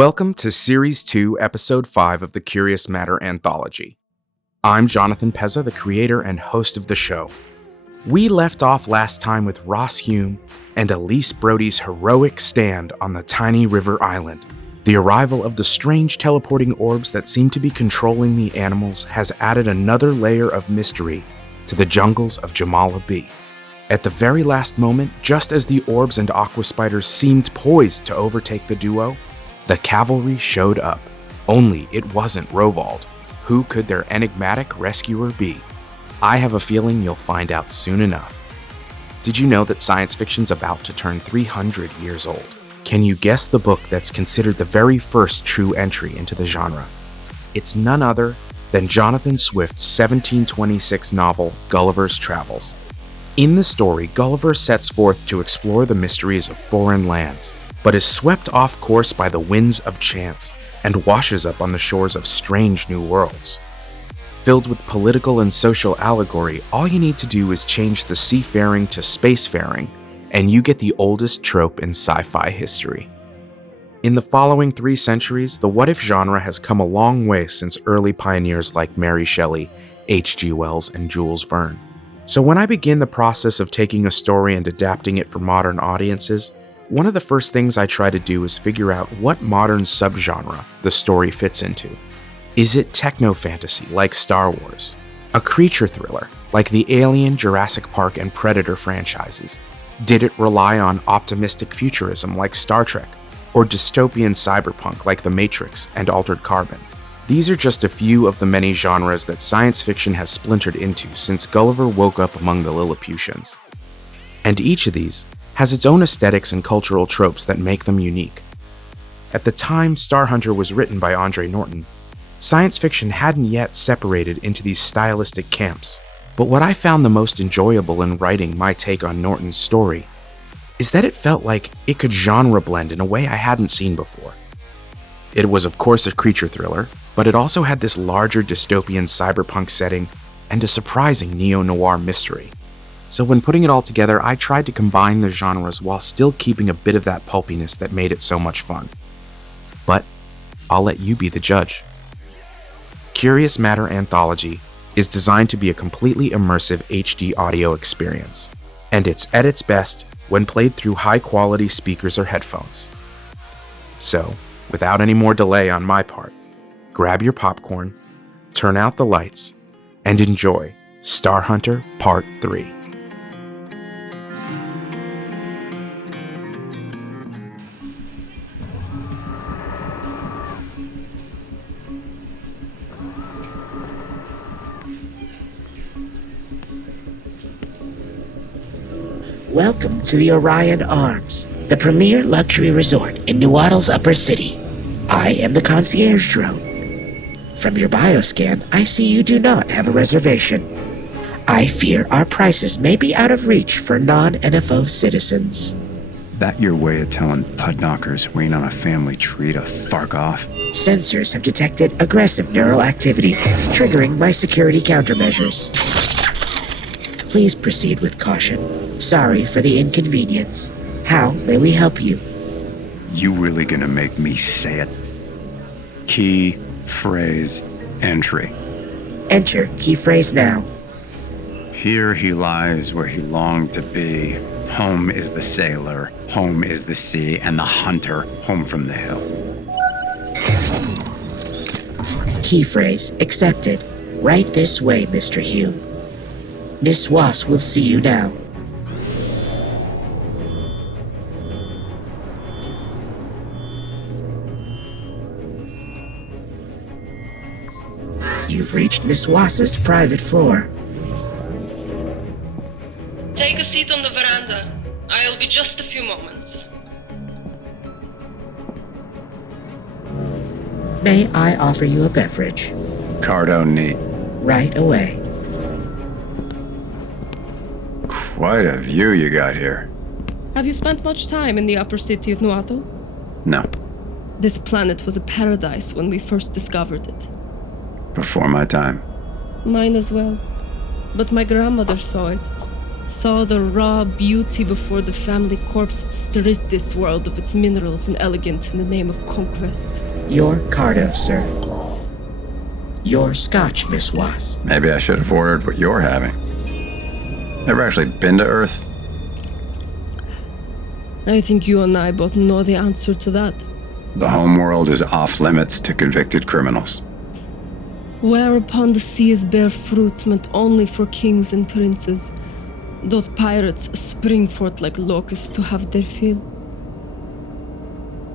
Welcome to Series 2, Episode 5 of the Curious Matter Anthology. I'm Jonathan Pezza, the creator and host of the show. We left off last time with Ross Hume and Elise Brody's heroic stand on the tiny river island. The arrival of the strange teleporting orbs that seem to be controlling the animals has added another layer of mystery to the jungles of Jamala B. At the very last moment, just as the orbs and aqua spiders seemed poised to overtake the duo, the cavalry showed up. Only it wasn't Rovald. Who could their enigmatic rescuer be? I have a feeling you'll find out soon enough. Did you know that science fiction's about to turn 300 years old? Can you guess the book that's considered the very first true entry into the genre? It's none other than Jonathan Swift's 1726 novel, Gulliver's Travels. In the story, Gulliver sets forth to explore the mysteries of foreign lands, but is swept off course by the winds of chance and washes up on the shores of strange new worlds. Filled with political and social allegory, all you need to do is change the seafaring to spacefaring, and you get the oldest trope in sci-fi history. In the following 3 centuries, the what-if genre has come a long way since early pioneers like Mary Shelley, H.G. Wells, and Jules Verne. So when I begin the process of taking a story and adapting it for modern audiences, one of the first things I try to do is figure out what modern subgenre the story fits into. Is it techno-fantasy like Star Wars? A creature thriller like the Alien, Jurassic Park, and Predator franchises? Did it rely on optimistic futurism like Star Trek? Or dystopian cyberpunk like The Matrix and Altered Carbon? These are just a few of the many genres that science fiction has splintered into since Gulliver woke up among the Lilliputians. And each of these has its own aesthetics and cultural tropes that make them unique. At the time Star Hunter was written by Andre Norton, science fiction hadn't yet separated into these stylistic camps, but what I found the most enjoyable in writing my take on Norton's story is that it felt like it could genre blend in a way I hadn't seen before. It was of course a creature thriller, but it also had this larger dystopian cyberpunk setting and a surprising neo-noir mystery. So when putting it all together, I tried to combine the genres while still keeping a bit of that pulpiness that made it so much fun. But I'll let you be the judge. Curious Matter Anthology is designed to be a completely immersive HD audio experience, and it's at its best when played through high-quality speakers or headphones. So, without any more delay on my part, grab your popcorn, turn out the lights, and enjoy Star Hunter Part 3. Welcome to the Orion Arms, the premier luxury resort in Newaddle's Upper City. I am the concierge drone. From your bioscan, I see you do not have a reservation. I fear our prices may be out of reach for non-NFO citizens. That your way of telling pudknockers waiting on a family tree to fark off? Sensors have detected aggressive neural activity, triggering my security countermeasures. Please proceed with caution. Sorry for the inconvenience. How may we help you? You really gonna make me say it? Key, phrase, entry. Enter key phrase now. Here he lies where he longed to be. Home is the sailor, home is the sea, and the hunter home from the hill. Key phrase accepted. Right this way, Mr. Hume. Miss Wass will see you now. You've reached Miss Wass's private floor. Take a seat on the veranda. I'll be just a few moments. May I offer you a beverage? Cardo neat. Right away. Quite a view you got here. Have you spent much time in the upper city of Newaddle? No, This planet was a paradise when we first discovered it. before my time. Mine as well. But my grandmother saw it. Saw the raw beauty before the family corpse stripped this world of its minerals and elegance in the name of conquest. Your Cardo, sir. Your scotch, Miss Was. Maybe I should have ordered what you're having. Ever actually been to Earth? I think you and I both know the answer to that. The homeworld is off limits to convicted criminals. Whereupon the seas bear fruit meant only for kings and princes. Those pirates spring forth like locusts to have their fill.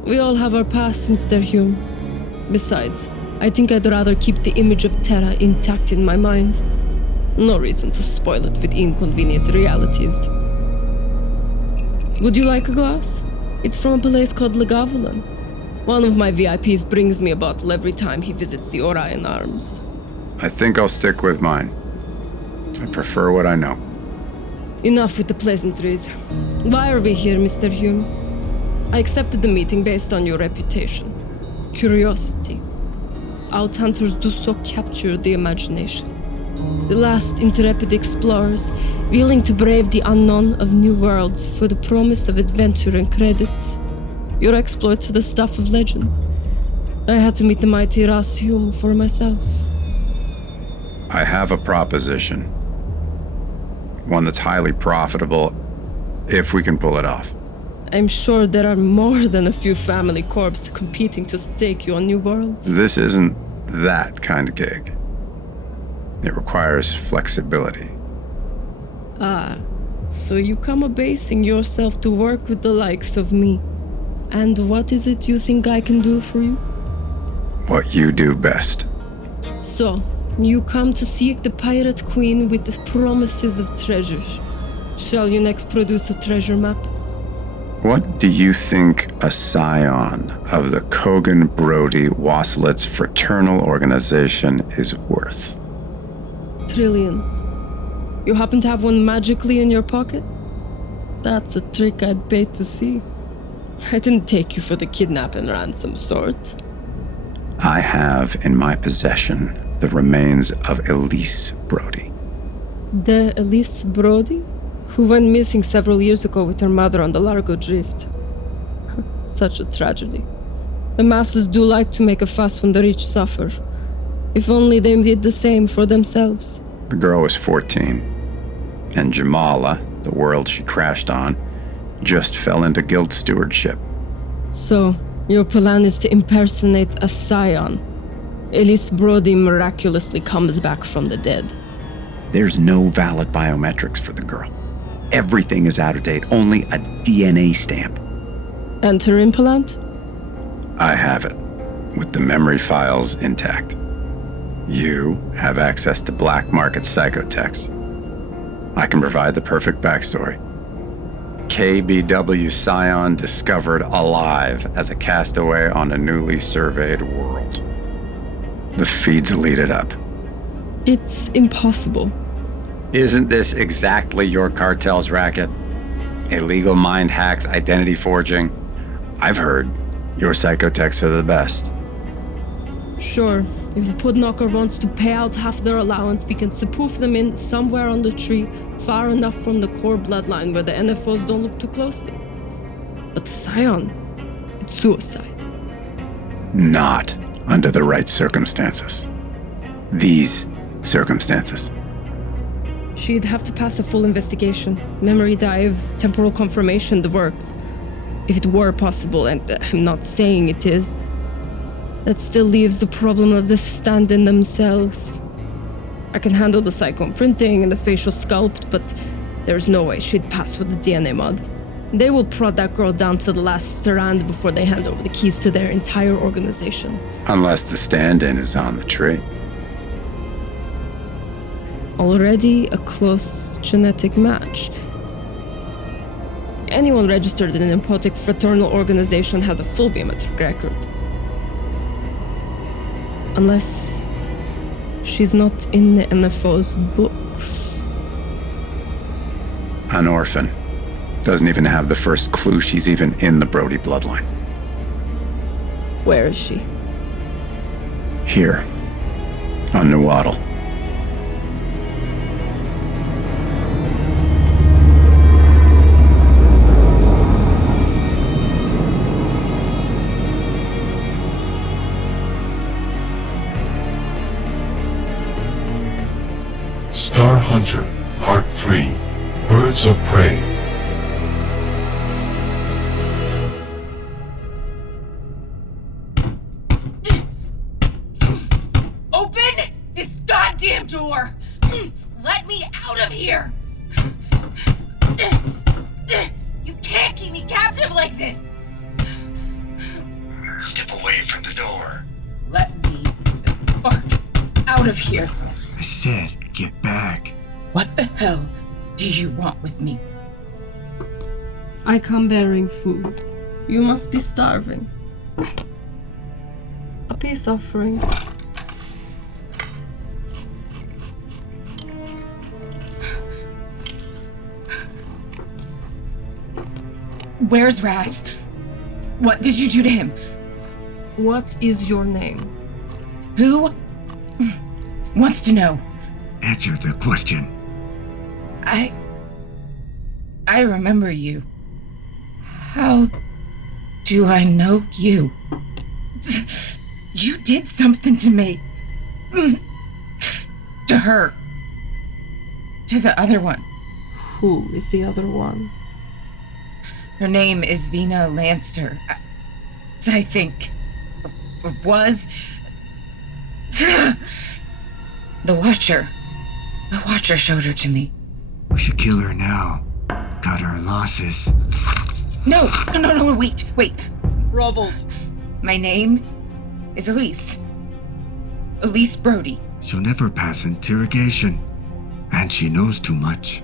We all have our past, Mr. Hume. Besides, I think I'd rather keep the image of Terra intact in my mind. No reason to spoil it with inconvenient realities. Would you like a glass? It's from a place called Lagavulin. One of my VIPs brings me a bottle every time he visits the Orion Arms. I think I'll stick with mine. I prefer what I know. Enough with the pleasantries. Why are we here, Mr. Hume? I accepted the meeting based on your reputation. Curiosity. Outhunters do so capture the imagination. The last intrepid explorers, willing to brave the unknown of new worlds for the promise of adventure and credits. Your exploits are the stuff of legend. I had to meet the mighty Ras Hume for myself. I have a proposition. One that's highly profitable, if we can pull it off. I'm sure there are more than a few family corps competing to stake you on new worlds. This isn't that kind of gig. It requires flexibility. Ah, so you come abasing yourself to work with the likes of me. And what is it you think I can do for you? What you do best. So, you come to seek the Pirate Queen with the promises of treasure. Shall you next produce a treasure map? What do you think a scion of the Kogan Brody Waslet's fraternal organization is worth? Trillions. You happen to have one magically in your pocket? That's a trick I'd pay to see. I didn't take you for the kidnap and ransom sort. I have in my possession the remains of Elise Brody. The Elise Brody? Who went missing several years ago with her mother on the Largo Drift. Such a tragedy. The masses do like to make a fuss when the rich suffer. If only they did the same for themselves. The girl was 14, and Jamala, the world she crashed on, just fell into guild stewardship. So, your plan is to impersonate a scion. Elise Brody miraculously comes back from the dead. There's no valid biometrics for the girl. Everything is out of date, only a DNA stamp. And her implant? I have it, with the memory files intact. You have access to black market psychotechs. I can provide the perfect backstory. KBW Scion discovered alive as a castaway on a newly surveyed world. The feeds lead it up. It's impossible. Isn't this exactly your cartel's racket? Illegal mind hacks, identity forging. I've heard your psychotechs are the best. Sure, if Pudknocker wants to pay out half their allowance, we can spoof them in somewhere on the tree, far enough from the core bloodline where the NFOs don't look too closely. But the Scion, it's suicide. Not under the right circumstances. These circumstances. She'd have to pass a full investigation. Memory dive, temporal confirmation, the works. If it were possible, and I'm not saying it is, that still leaves the problem of the stand-in themselves. I can handle the psycho-imprinting and the facial sculpt, but there's no way she'd pass with the DNA mod. They will prod that girl down to the last strand before they hand over the keys to their entire organization. Unless the stand-in is on the tree. Already a close genetic match. Anyone registered in an Impotic fraternal organization has a full biometric record. Unless she's not in the NFO's books. An orphan. Doesn't even have the first clue she's even in the Brody bloodline. Where is she? Here. On Nuwaddle. Star Hunter, Part 3, Birds of Prey. Open this goddamn door! Let me out of here! You can't keep me captive like this! Step away from the door. Let me out of here! I said, get back. What the hell do you want with me? I come bearing food. You must be starving. A peace offering. Where's Raz? What did you do to him? What is your name? Who wants to know? Answer the question. I remember you. How do I know you? You did something to me. To her. To the other one. Who is the other one? Her name is Vina Lancer. I think. Or was. The Watcher. The Watcher showed her to me. We should kill her now. Got her losses. No, wait. Rovold. My name is Elise. Elise Brody. She'll never pass interrogation. And she knows too much.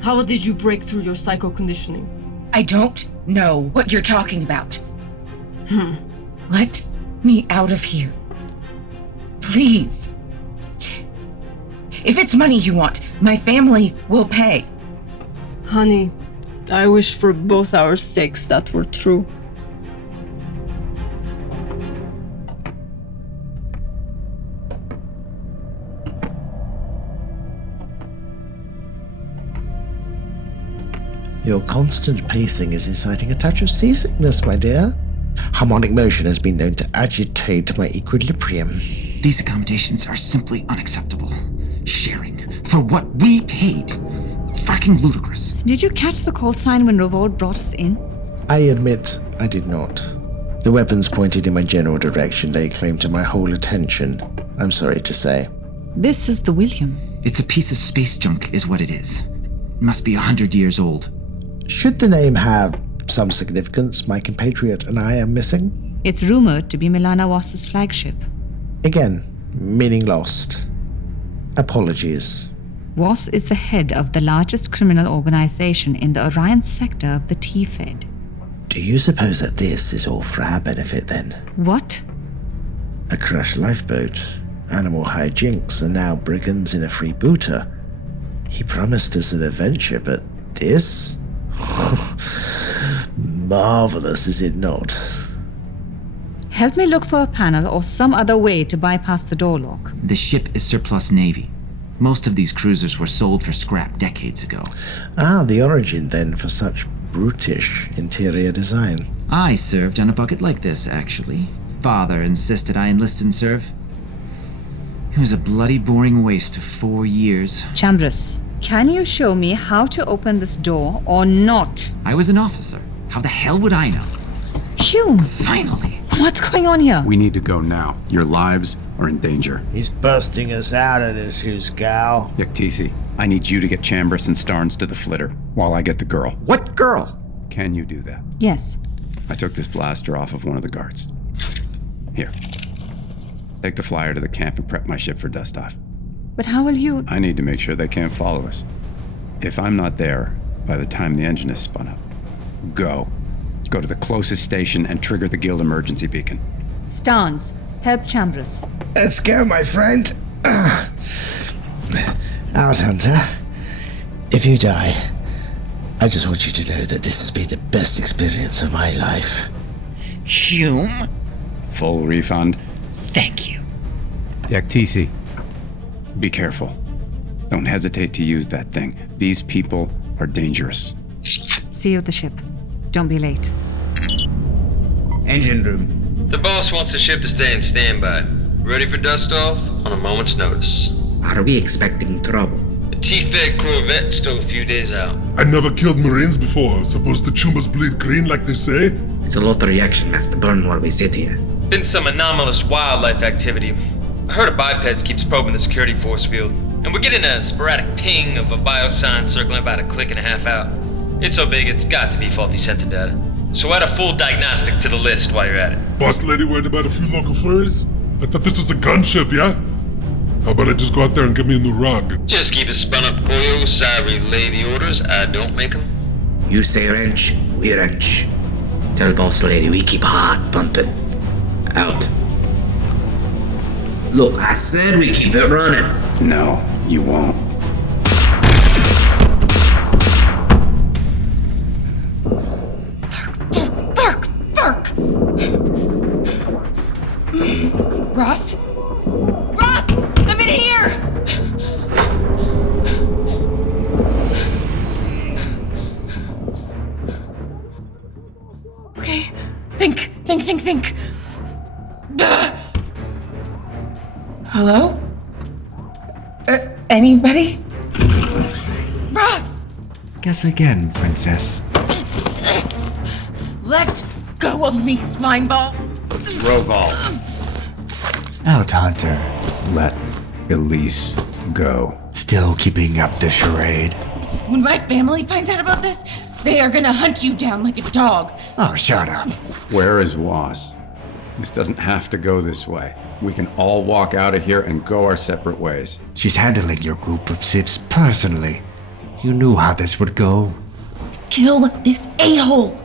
How did you break through your psycho conditioning? I don't know what you're talking about. Let me out of here. Please. If it's money you want, my family will pay. Honey, I wish for both our sakes that were true. Your constant pacing is inciting a touch of seasickness, my dear. Harmonic motion has been known to agitate my equilibrium. These accommodations are simply unacceptable. Sharing for what we paid. Fracking ludicrous. Did you catch the call sign when Rovold brought us in? I admit I did not. The weapons pointed in my general direction lay claim to my whole attention, I'm sorry to say. This is the William. It's a piece of space junk, is what it is. It must be 100 years old. Should the name have some significance my compatriot and I are missing? It's rumored to be Milana Wass's flagship. Again, meaning lost. Apologies. Wass is the head of the largest criminal organization in the Orion sector of the T-Fed. Do you suppose that this is all for our benefit then? What? A crashed lifeboat, animal hijinks, and now brigands in a freebooter. He promised us an adventure, but this? Marvelous, is it not? Help me look for a panel or some other way to bypass the door lock. The ship is surplus navy. Most of these cruisers were sold for scrap decades ago. Ah, the origin then for such brutish interior design. I served on a bucket like this, actually. Father insisted I enlist and serve. It was a bloody boring waste of 4 years. Chambers, can you show me how to open this door or not? I was an officer. How the hell would I know? Hume! Finally! What's going on here? We need to go now. Your lives are in danger. He's busting us out of this, Husgal. Yaktisi, I need you to get Chambers and Starnes to the flitter while I get the girl. What girl? Can you do that? Yes. I took this blaster off of one of the guards. Here. Take the flyer to the camp and prep my ship for dust-off. But how will you... I need to make sure they can't follow us. If I'm not there by the time the engine is spun up, go. Go to the closest station and trigger the guild emergency beacon. Starnes, help Chambers. Let's go, my friend. Out, Hunter. If you die, I just want you to know that this has been the best experience of my life. Hume? Full refund. Thank you. Yaktisi, be careful. Don't hesitate to use that thing. These people are dangerous. See you at the ship. Don't be late. Engine room. The boss wants the ship to stay in standby, ready for dust off on a moment's notice. Are we expecting trouble? The T-Fed Corvette still a few days out. I never killed Marines before. Suppose the chumas bleed green like they say? It's a lot of reaction has to burn while we sit here. Been some anomalous wildlife activity. I heard a bipeds keeps probing the security force field, and we're getting a sporadic ping of a biosign circling about a click and a half out. It's so big it's got to be faulty sensor data. So add a full diagnostic to the list while you're at it. Boss lady worried about a few local furries? I thought this was a gunship, yeah? How about I just go out there and get me a new rug? Just keep it spun up, Koyos. I relay the orders, I don't make them. You say wrench, we wrench. Tell boss lady we keep heart pumping. Out. Look, I said we keep it running. No, you won't. Bark! Ross? Ross! I'm in here! Okay, think. Hello? Anybody? Ross! Guess again, princess. Let go of me, slimeball! Roval. Out, Hunter. Let Elise go. Still keeping up the charade. When my family finds out about this, they are gonna hunt you down like a dog. Oh, shut up. Where is Was? This doesn't have to go this way. We can all walk out of here and go our separate ways. She's handling your group of civs personally. You knew how this would go. Kill this a-hole!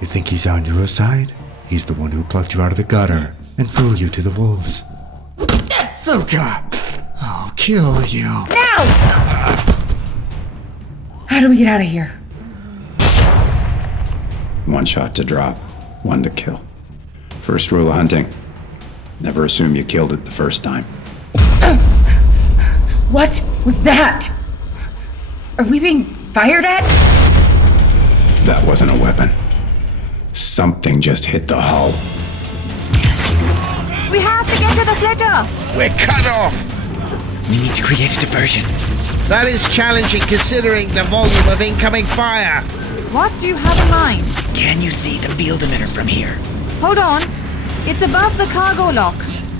You think he's on your side? He's the one who plucked you out of the gutter and threw you to the wolves. Luca! I'll kill you. Now! How do we get out of here? One shot to drop, one to kill. First rule of hunting. Never assume you killed it the first time. What was that? Are we being fired at? That wasn't a weapon. Something just hit the hull. We have to get to the flitter! We're cut off! We need to create a diversion. That is challenging considering the volume of incoming fire. What do you have in mind? Can you see the field emitter from here? Hold on. It's above the cargo lock.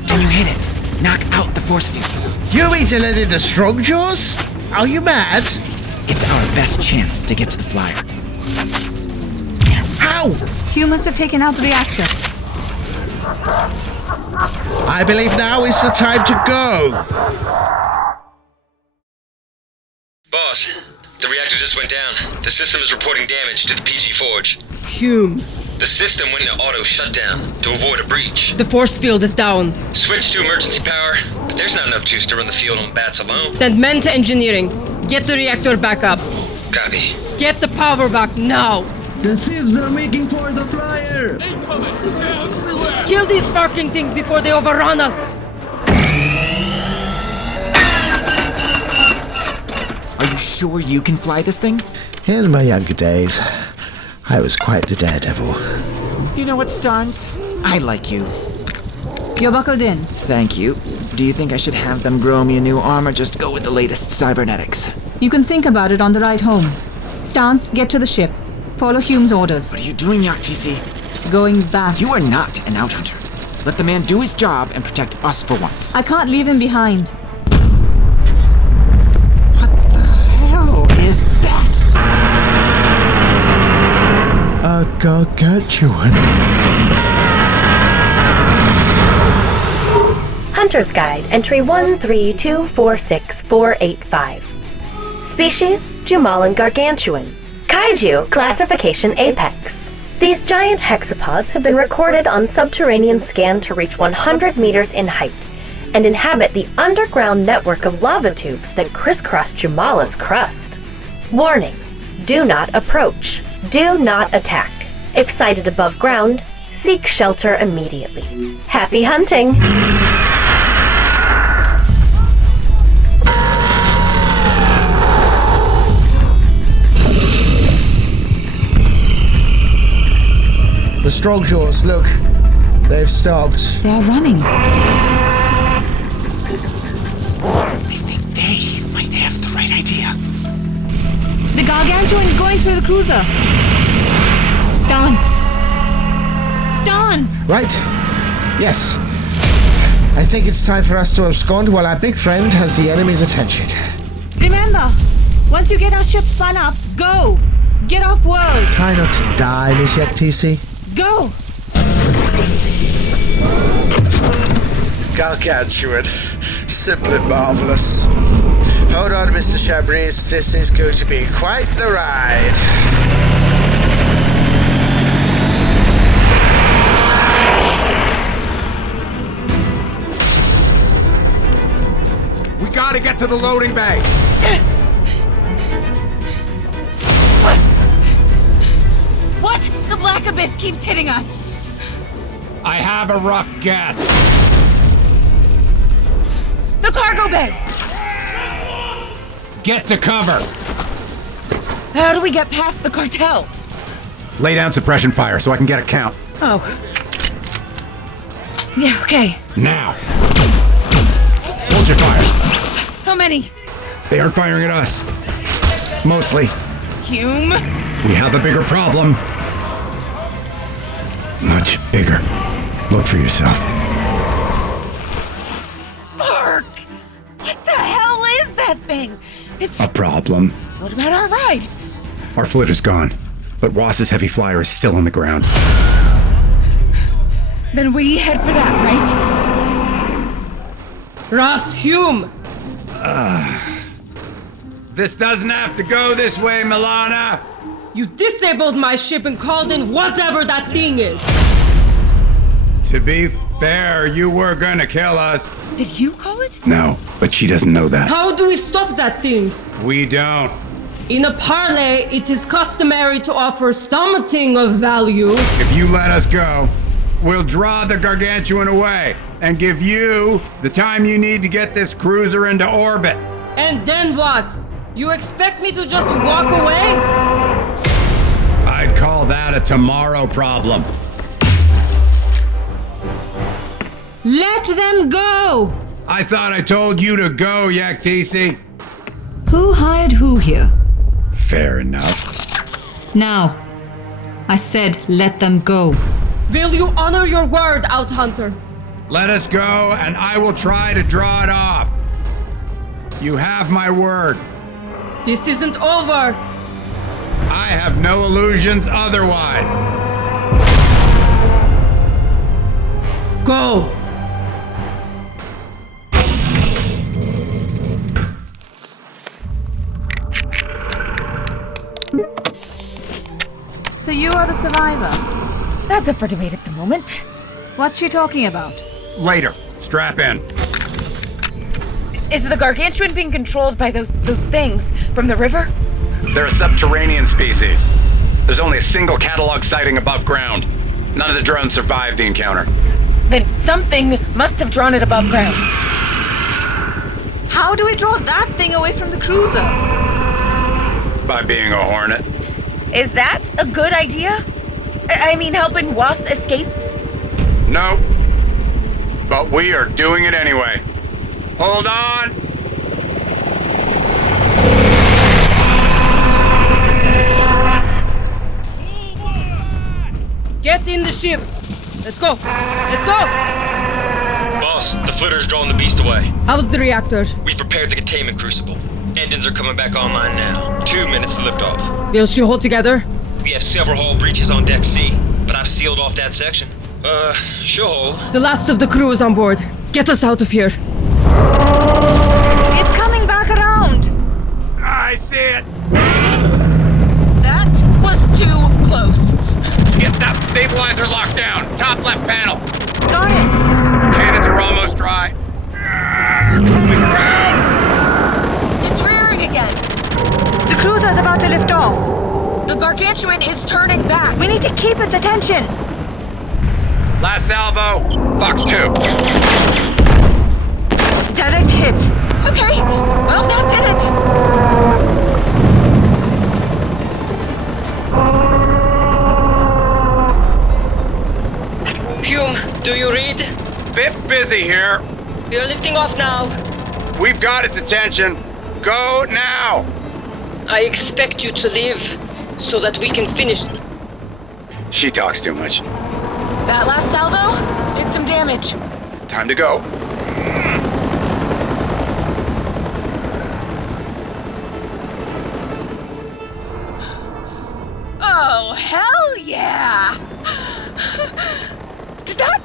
Can you hit it? Knock out the force field. You mean to let in the Strongjaws? Are you mad? It's our best chance to get to the flyer. How? Hugh must have taken out the reactor. I believe now is the time to go. Boss, the reactor just went down. The system is reporting damage to the PG Forge. Hume, The system went into auto shutdown to avoid a breach. the force field is down. Switch to emergency power, but there's not enough juice to run the field on bats alone. Send men to engineering. Get the reactor back up. Copy. Get the power back now. The civs are making for the flyer! Kill these sparking things before they overrun us. Are you sure you can fly this thing? In my younger days, I was quite the daredevil. You know what, Starnes? I like you. You're buckled in. Thank you. Do you think I should have them grow me a new arm or just go with the latest cybernetics? You can think about it on the ride home. Stance, get to the ship. Follow Hume's orders. What are you doing, Yacht TC? Going back. You are not an out-hunter. Let the man do his job and protect us for once. I can't leave him behind. What the hell is that? A gargantuan. Hunter's Guide, entry 13246-485. Species, Jumalan gargantuan. Kaiju, classification Apex. These giant hexapods have been recorded on subterranean scan to reach 100 meters in height and inhabit the underground network of lava tubes that crisscross Jumala's crust. Warning, do not approach. Do not attack. If sighted above ground, seek shelter immediately. Happy hunting! The Strongjaws, look. They've stopped. They're running. I right idea. The Gargantuan is going through the cruiser. Stans! Stans! Right. Yes. I think it's time for us to abscond while our big friend has the enemy's attention. Remember, once you get our ship spun up, go! Get off world! Try not to die, Miss Yaktisi. Go! Gargantuan. Simply marvelous. Hold on, Mr. Chabris. This is going to be quite the ride. We gotta get to the loading bay. What? The Black Abyss keeps hitting us. I have a rough guess. The cargo bay. Get to cover. How do we get past the cartel? Lay down suppression fire so I can get a count. Oh. Yeah, okay. Now. Hold your fire. How many? They aren't firing at us. Mostly. Hume? We have a bigger problem. Much bigger. Look for yourself. Bark! What the hell is that thing? It's... A problem. What about our ride? Our flitter's gone, but Ross's heavy flyer is still on the ground. Then we head for that, right? Ross Hume! This doesn't have to go this way, Milana! You disabled my ship and called in whatever that thing is! To be fair, you were gonna kill us. Did you call it? No, but she doesn't know that. How do we stop that thing? We don't. In a parley, it is customary to offer something of value. If you let us go, we'll draw the Gargantuan away and give you the time you need to get this cruiser into orbit. And then what? You expect me to just walk away? I'd call that a tomorrow problem. Let them go! I thought I told you to go, Yaktisi. Who hired who here? Fair enough. Now, I said let them go. Will you honor your word, Outhunter? Let us go, and I will try to draw it off. You have my word. This isn't over. I have no illusions otherwise. Go! So you are the survivor? That's up for debate at the moment. What's she talking about? Later. Strap in. Is the Gargantuan being controlled by those things from the river? They're a subterranean species. There's only a single catalog sighting above ground. None of the drones survived the encounter. Then something must have drawn it above ground. How do we draw that thing away from the cruiser? By being a hornet. Is that a good idea? I mean, helping Was escape? No. But we are doing it anyway. Hold on! Get in the ship! Let's go! Let's go! Boss, the flitter's drawing the beast away. How's the reactor? We've prepared the containment crucible. Engines are coming back online now. 2 minutes to liftoff. Will she hold together? We have several hull breaches on deck C, but I've sealed off that section. She'll hold. The last of the crew is on board. Get us out of here. It's coming back around! I see it! That was too close. Get that stabilizer locked down! Top left panel! Got it! Cannons are almost dry. Coming around! It's rearing again. The cruiser's about to lift off. The Gargantuan is turning back. We need to keep its attention. Last salvo, box 2. Direct hit. Okay, well, that did it. Hume, do you read? Fifth busy here. We are lifting off now. We've got its attention. Go now! I expect you to leave so that we can finish. She talks too much. That last salvo did some damage. Time to go. Oh, hell yeah! Did that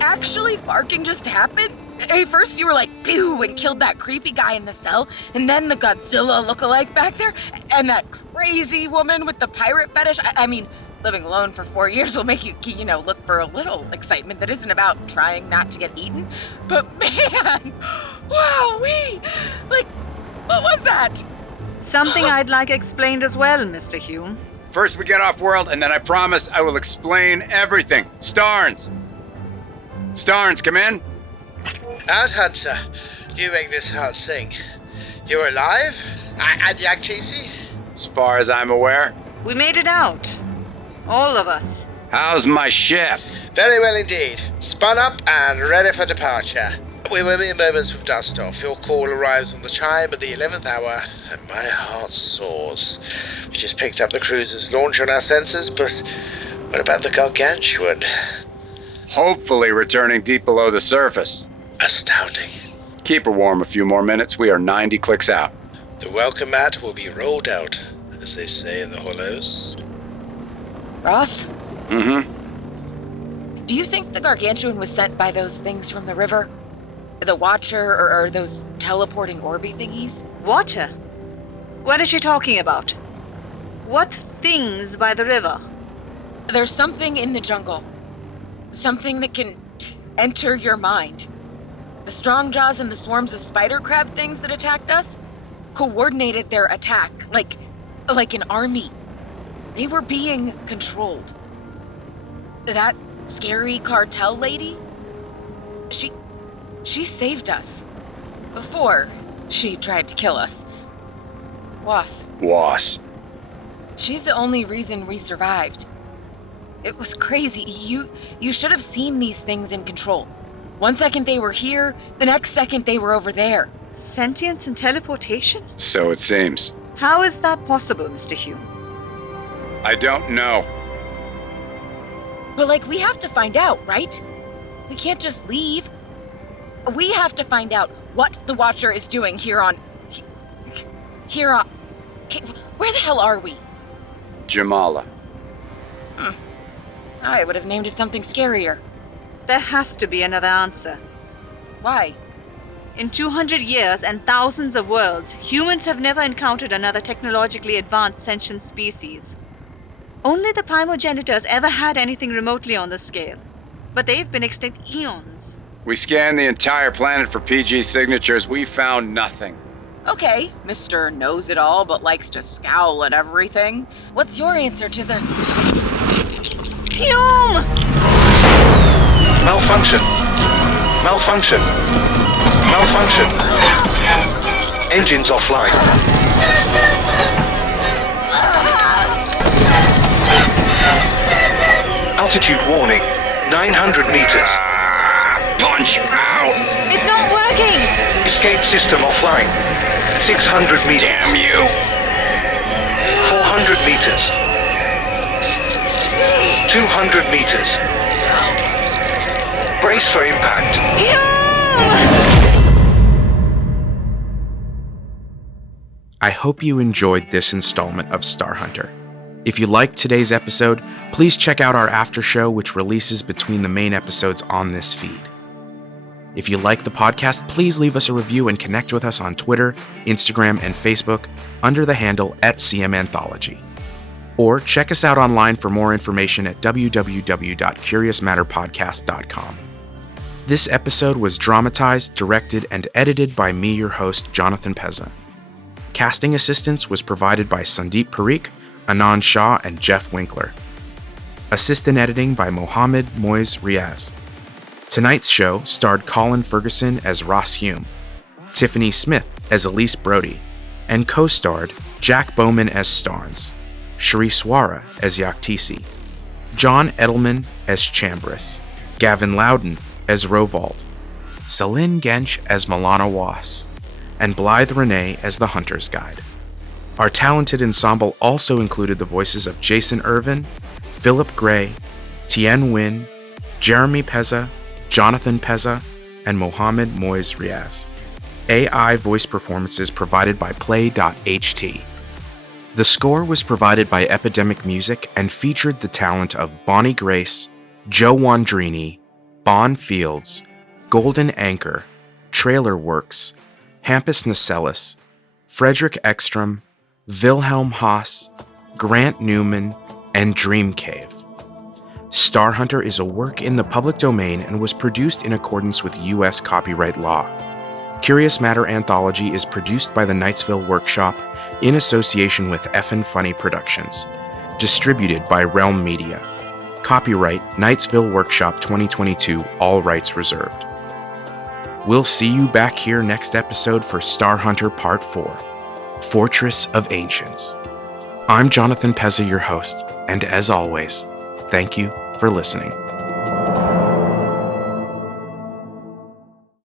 actually farking just happen? Hey, first you were like, pew, and killed that creepy guy in the cell, and then the Godzilla lookalike back there, and that crazy woman with the pirate fetish. I mean, living alone for 4 years will make you, look for a little excitement that isn't about trying not to get eaten. But man, wow, what was that? Something I'd like explained as well, Mr. Hume. First we get off world, and then I promise I will explain everything. Starnes! Starnes, come in. Out, Hunter. You make this heart sing. You're alive? And Yaktisi? As far as I'm aware. We made it out. All of us. How's my ship? Very well indeed. Spun up and ready for departure. We were mere moments from dust off. Your call arrives on the chime of the 11th hour, and my heart soars. We just picked up the cruiser's launch on our sensors, but what about the Gargantuan? Hopefully returning deep below the surface. Astounding. Keep her warm a few more minutes. We are 90 clicks out. The welcome mat will be rolled out, as they say in the Hollows. Ross? Mm-hmm. Do you think the Gargantuan was sent by those things from the river? The Watcher or those teleporting Orby thingies? Watcher? What is she talking about? What things by the river? There's something in the jungle. Something that can enter your mind. The strong jaws and the swarms of spider crab things that attacked us coordinated their attack like an army. They were being controlled. That scary cartel lady, she saved us before she tried to kill us. Was. She's the only reason we survived. It was crazy. You should have seen these things in control. 1 second they were here, the next second they were over there. Sentience and teleportation? So it seems. How is that possible, Mr. Hume? I don't know. But we have to find out, right? We can't just leave. We have to find out what the Watcher is doing here on... Where the hell are we? Jamala. I would have named it something scarier. There has to be another answer. Why? In 200 years and thousands of worlds, humans have never encountered another technologically advanced sentient species. Only the primogenitors ever had anything remotely on the scale. But they've been extinct eons. We scanned the entire planet for PG signatures. We found nothing. Okay, Mr. Knows-It-All but likes to scowl at everything. What's your answer to the... Hume! Malfunction. Engines offline. Altitude warning. 900 meters. Punch out! It's not working! Escape system offline. 600 meters. Damn you! 400 meters. 200 meters. Brace for impact. I hope you enjoyed this installment of Star Hunter. If you liked today's episode, please check out our after show, which releases between the main episodes on this feed. If you like the podcast, please leave us a review and connect with us on Twitter, Instagram, and Facebook under the handle @CMAnthology. Or check us out online for more information at www.curiousmatterpodcast.com. This episode was dramatized, directed, and edited by me, your host, Jonathan Pezza. Casting assistance was provided by Sandeep Parikh, Anand Shah, and Jeff Winkler. Assistant editing by Mohammed Moiz Riaz. Tonight's show starred Colin Ferguson as Ross Hume, Tiffany Smith as Elise Brody, and co-starred Jack Bowman as Starnes, Shri Swara as Yaktisi, John Edelman as Chambris, Gavin Loudon as Rovald, Celine Gensch as Milana Was, and Blythe Renee as the Hunter's Guide. Our talented ensemble also included the voices of Jason Irvin, Philip Gray, Tien Nguyen, Jeremy Pezza, Jonathan Pezza, and Mohammed Moiz Riaz. AI voice performances provided by Play.ht. The score was provided by Epidemic Music and featured the talent of Bonnie Grace, Joe Wandrini, Bon Fields, Golden Anchor, Trailer Works, Hampus Nacellis, Frederick Ekstrom, Wilhelm Haas, Grant Newman, and Dream Cave. Star Hunter is a work in the public domain and was produced in accordance with U.S. copyright law. Curious Matter Anthology is produced by the Knightsville Workshop in association with Effin' Funny Productions. Distributed by Realm Media. Copyright Knightsville Workshop 2022, all rights reserved. We'll see you back here next episode for Star Hunter Part 4, Fortress of Ancients. I'm Jonathan Pezza, your host, and as always, thank you for listening.